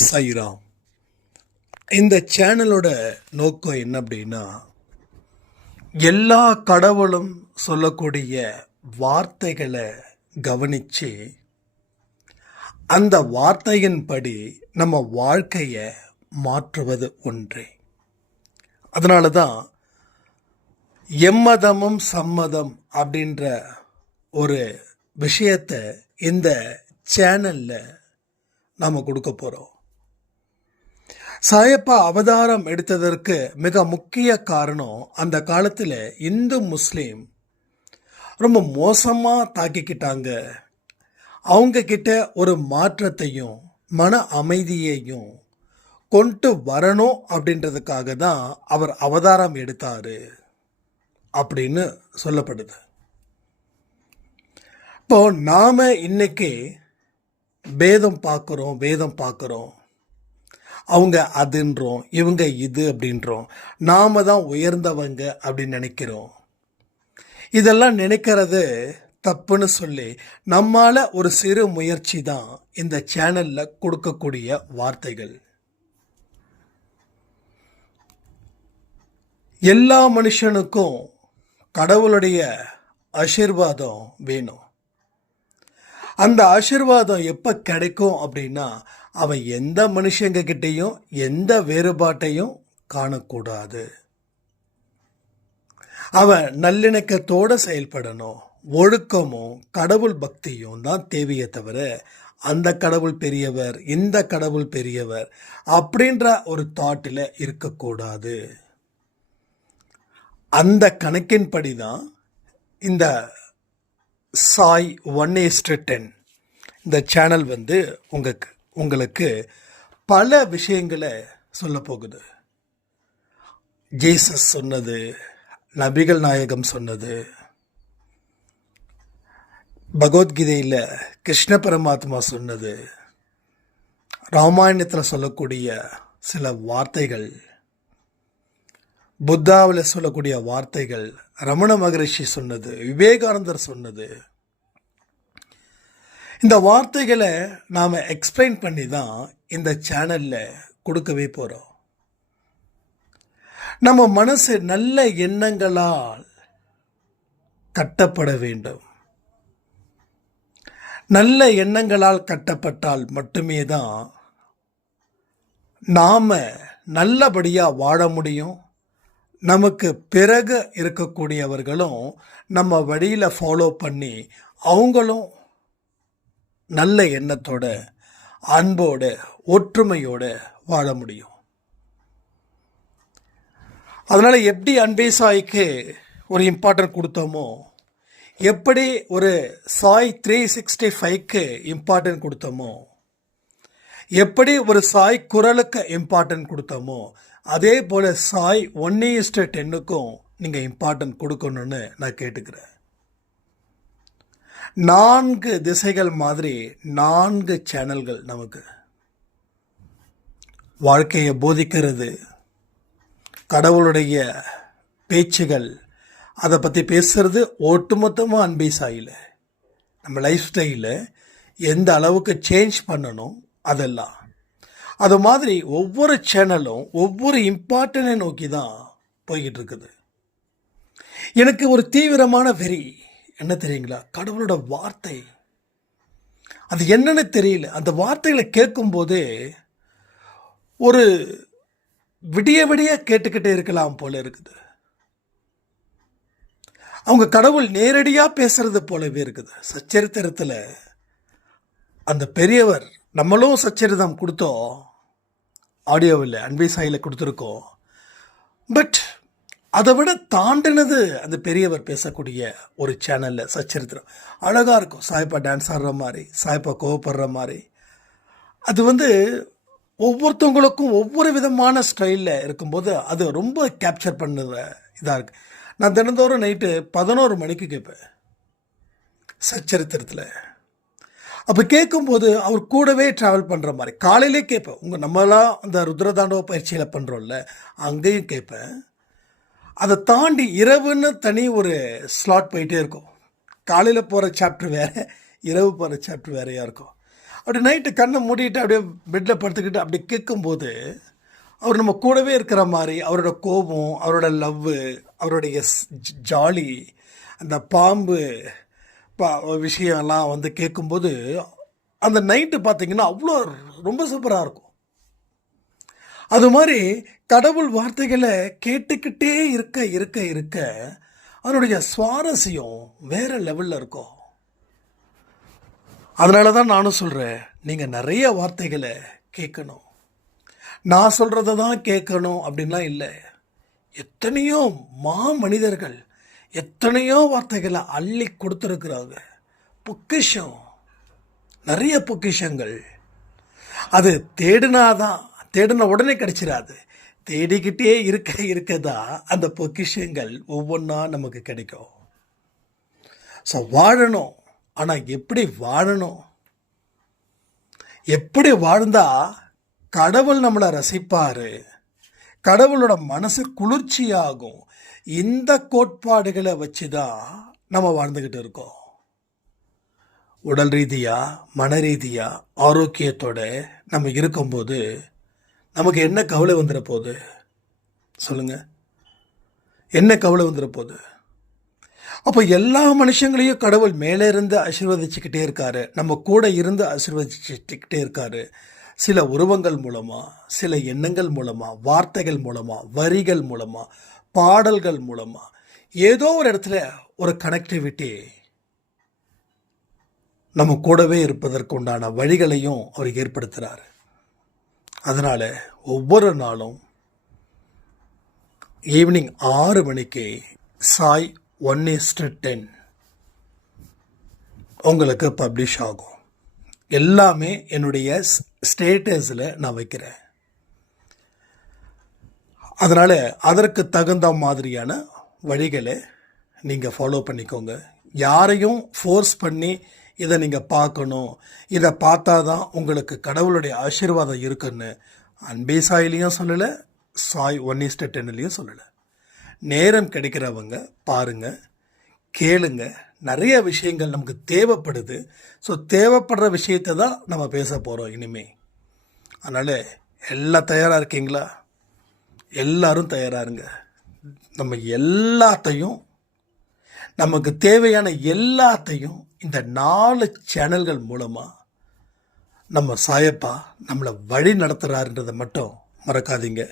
சைராம் இந்த சேனலோட நோக்கம் என்ன அப்படின்னா எல்லா கடவுளும் சொல்லக்கூடிய வார்த்தைகளை கவனித்து அந்த வார்த்தையின்படி நம்ம வாழ்க்கையை மாற்றுவது ஒன்றே. அதனால தான் எம்மதமும் சம்மதம் அப்படின்ற ஒரு விஷயத்தை இந்த சேனலில் நாம் கொடுக்க போகிறோம் சாயப்பா அவதாரம் எடுத்ததற்கு மிக முக்கிய காரணம் அந்த காலத்தில் இந்து முஸ்லீம் ரொம்ப மோசமாக தாக்கிக்கிட்டாங்க. அவங்கக்கிட்ட ஒரு மாற்றத்தையும் மன அமைதியையும் கொண்டு வரணும் அப்படின்றதுக்காக தான் அவர் அவதாரம் எடுத்தார் அப்படின்னு சொல்லப்படுது. இப்போ நாம் இன்னைக்கு வேதம் பார்க்குறோம் வேதம் பார்க்குறோம். அவங்க அதுன்றோம் இவங்க இது அப்படின்றோம். நாம தான் உயர்ந்தவங்க அப்படின்னு நினைக்கிறோம். இதெல்லாம் நினைக்கிறது தப்புன்னு சொல்லி நம்மால் ஒரு சிறு முயற்சி தான் இந்த சேனலில் கொடுக்கக்கூடிய வார்த்தைகள். எல்லா மனுஷனுக்கும் கடவுளுடைய ஆசீர்வாதம் வேணும். அந்த ஆசீர்வாதம் எப்போ கிடைக்கும் அப்படின்னா அவன் எந்த மனுஷங்க கிட்டேயும் எந்த வேறுபாட்டையும் காணக்கூடாது. அவன் நல்லிணக்கத்தோட செயல்படணும். ஒழுக்கமும் கடவுள் பக்தியும் தான் தேவையே தவிர அந்த கடவுள் பெரியவர் இந்த கடவுள் பெரியவர் அப்படின்ற ஒரு தாட்டில் இருக்கக்கூடாது. அந்த கணக்கின்படி தான் இந்த Sai one is to ten இந்த சேனல் வந்து உங்களுக்கு உங்களுக்கு பல விஷயங்களை சொல்ல போகுது. ஜீசஸ் சொன்னது நபிகள் நாயகம் சொன்னது பகவத்கீதையில் கிருஷ்ண பரமாத்மா சொன்னது ராமாயணத்தில் சொல்லக்கூடிய சில வார்த்தைகள் புத்தாவில் சொல்லக்கூடிய வார்த்தைகள் ரமண மகரிஷி சொன்னது விவேகானந்தர் சொன்னது இந்த வார்த்தைகளை நாம் எக்ஸ்பிளைன் பண்ணி தான் இந்த சேனலில் கொடுக்கவே போகிறோம் நம்ம மனசு நல்ல எண்ணங்களால் கட்டப்பட வேண்டும். நல்ல எண்ணங்களால் கட்டப்பட்டால் மட்டுமே தான் நாம் நல்லபடியாக வாழ முடியும். நமக்கு பிறகு இருக்கக்கூடியவர்களும் நம்ம வழியில் ஃபாலோ பண்ணி அவங்களும் நல்ல எண்ணத்தோட அன்போட ஒற்றுமையோட வாழ முடியும். அதனால் எப்படி அன்பே சாய்க்கு ஒரு இம்பார்ட்டன்ட் கொடுத்தோமோ எப்படி ஒரு சாய் த்ரீ சிக்ஸ்டி ஃபைவ்க்கு இம்பார்ட்டன்ட் கொடுத்தோமோ எப்படி ஒரு சாய் குரலுக்கு இம்பார்ட்டன்ட் கொடுத்தோமோ அதே போல் சாய் ஒன் இஸ்ட் டென்னுக்கும் நீங்கள் இம்பார்ட்டன்ட் கொடுக்கணும்னு நான் கேட்டுக்கிறேன். நான்கு திசைகள் மாதிரி நான்கு சேனல்கள் நமக்கு. வாழ்க்கையை போதிக்கிறது கடவுளுடைய பேச்சுகள் அதை பற்றி பேசுறது ஒட்டுமொத்தமாக அன்பை சாயில். நம்ம லைஃப் ஸ்டைலில் எந்த அளவுக்கு சேஞ்ச் பண்ணணும் அதெல்லாம். அது மாதிரி ஒவ்வொரு சேனலும் ஒவ்வொரு இம்பார்ட்டனை நோக்கி தான் போய்கிட்டு இருக்குது. எனக்கு ஒரு தீவிரமான வெறி. என்ன தெரியுங்களா? கடவுளோட வார்த்தை. அது என்னன்னு தெரியல. அந்த வார்த்தைகளை கேட்கும்போதே ஒரு விடிய விடிய கேட்டுக்கிட்டே இருக்கலாம் போல இருக்குது. அவங்க கடவுள் நேரடியாக பேசுறது போலவே இருக்குது. சச்சரித்திரத்தில் அந்த பெரியவர் நம்மளும் சச்சரிதம் கொடுத்தோம். ஆடியோவில் அன்பை சாயில் கொடுத்துருக்கோம். பட் அதை விட தாண்டினது அந்த பெரியவர் பேசக்கூடிய ஒரு சேனலில் சச்சரித்திரம். அழகாக இருக்கும். சாய்ப்பா டான்ஸ் ஆடுற மாதிரி சாய்ப்பா கோவப்படுற மாதிரி. அது வந்து ஒவ்வொருத்தவங்களுக்கும் ஒவ்வொரு விதமான ஸ்டைலில் இருக்கும்போது அது ரொம்ப கேப்சர் பண்ணது இதாக இருக்குது நான் தினந்தோறும் நைட்டு பதினோரு மணிக்கு கேட்பேன். சச்சரித்திரத்தில். அப்போ கேட்கும்போது அவர் கூடவே ட்ராவல் பண்ணுற மாதிரி. காலையிலே கேட்பேன். உங்கள் நம்மளாம் அந்த ருத்ரதாண்டவ பயிற்சியில் பண்ணுறோம்ல அங்கேயும் கேட்பேன். அதை தாண்டி இரவுன்னு தனி ஒரு ஸ்லாட் போயிட்டே இருக்கும். காலையில் போகிற சாப்டர் வேறு இரவு போகிற சாப்டர் வேறையாக இருக்கும். அப்படி நைட்டு கண்ணை மூடிட்டு அப்படியே பெட்டில் படுத்துக்கிட்டு அப்படி கேட்கும்போது அவர் நம்ம கூடவே இருக்கிற மாதிரி அவரோட கோபம் அவரோட லவ்வு அவருடைய ஜ- ஜாலி அந்த பாம்பு பா விஷயம்லாம் வந்து கேட்கும்போது அந்த நைட்டு பார்த்திங்கன்னா அவ்வளோ ரொம்ப சூப்பராக இருக்கும். அது மாதிரி கடவுள் வார்த்தைகளை கேட்டுக்கிட்டே இருக்க இருக்க இருக்க அதனுடைய சுவாரஸ்யம் வேறு லெவலில் இருக்கும். அதனால தான் நானும் சொல்கிறேன் நீங்கள் நிறைய வார்த்தைகளை கேட்கணும் நான் சொல்கிறத தான் கேட்கணும் அப்படின்லாம் இல்லை. எத்தனையோ மா மனிதர்கள் எத்தனையோ வார்த்தைகளை அள்ளி கொடுத்துருக்குறாங்க. பொக்கிஷம் நிறைய பொக்கிஷங்கள். அது தேடினாதான் தேடின உடனே கிடைச்சிடாது தேடிக்கிட்டே இருக்க இருக்கதான் அந்த பொக்கிஷங்கள் ஒவ்வொன்றா நமக்கு கிடைக்கும். ஸோ வாழணும். ஆனால் எப்படி வாழணும்? எப்படி வாழ்ந்தா கடவுள் நம்மளை ரசிப்பார்? கடவுளோட மனசு குளிர்ச்சியாகும். இந்த கோட்பாடுகளை வச்சு தான் நம்ம வாழ்ந்துக்கிட்டு இருக்கோம். உடல் ரீதியாக மன ரீதியாக ஆரோக்கியத்தோடு நம்ம இருக்கும்போது நமக்கு என்ன கவலை வந்துட போகுது சொல்லுங்க. என்ன கவலை வந்துட போகுது அப்போ எல்லா மனுஷங்களையும் கடவுள் மேலே இருந்து ஆசீர்வதிச்சுக்கிட்டே இருக்காரு. நம்ம கூட இருந்து ஆசீர்வதிச்சுக்கிட்டே இருக்காரு. சில உருவங்கள் மூலமாக சில எண்ணங்கள் மூலமாக வார்த்தைகள் மூலமாக வரிகள் மூலமாக பாடல்கள் மூலமாக ஏதோ ஒரு இடத்துல ஒரு கனெக்டிவிட்டி நம்ம கூடவே இருப்பதற்கு உண்டான வழிகளையும் அவர் ஏற்படுத்துகிறார் அதனால் ஒவ்வொரு நாளும் ஈவினிங் ஆறு மணிக்கு Sai one is to ten உங்களுக்கு பப்ளிஷ் ஆகும். எல்லாமே என்னுடைய ஸ்டேட்டஸில் நான் வைக்கிறேன். அதனால் அதற்கு தகுந்த மாதிரியான வழிகளை நீங்கள் ஃபாலோ பண்ணிக்கோங்க. யாரையும் ஃபோர்ஸ் பண்ணி இதை நீங்கள் பார்க்கணும். இதை பார்த்தா தான் உங்களுக்கு கடவுளுடைய ஆசீர்வாதம் இருக்குன்னு அன்பே சாயிலையும் சொல்லலை சாய் ஒன் இஸ்ட டென்னுலையும் சொல்லலை. நேரம் கிடைக்கிறவங்க பாருங்கள் கேளுங்க. நிறைய விஷயங்கள் நமக்கு தேவைப்படுது. ஸோ தேவைப்படுற விஷயத்தை தான் நம்ம பேச போகிறோம் இனிமே. அதனால் எல்லாம் தயாராக இருக்கீங்களா? எல்லாரும் தயாராக இருங்க. நம்ம எல்லாத்தையும் நமக்கு தேவையான எல்லாத்தையும் இந்த நாலு சேனல்கள் மூலமாக நம்ம சாயப்பா நம்மளை வழி நடத்துகிறாருன்றதை மட்டும் மறக்காதீங்க.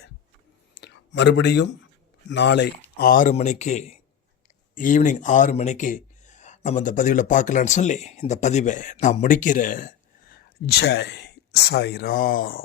மறுபடியும் நாளை ஆறு மணிக்கு ஈவினிங் ஆறு மணிக்கு நம்ம இந்த பதிவில் பார்க்கலான்னு சொல்லி இந்த பதிவை நான் முடிக்கிறேன் ஜெய் சாய்ராம்.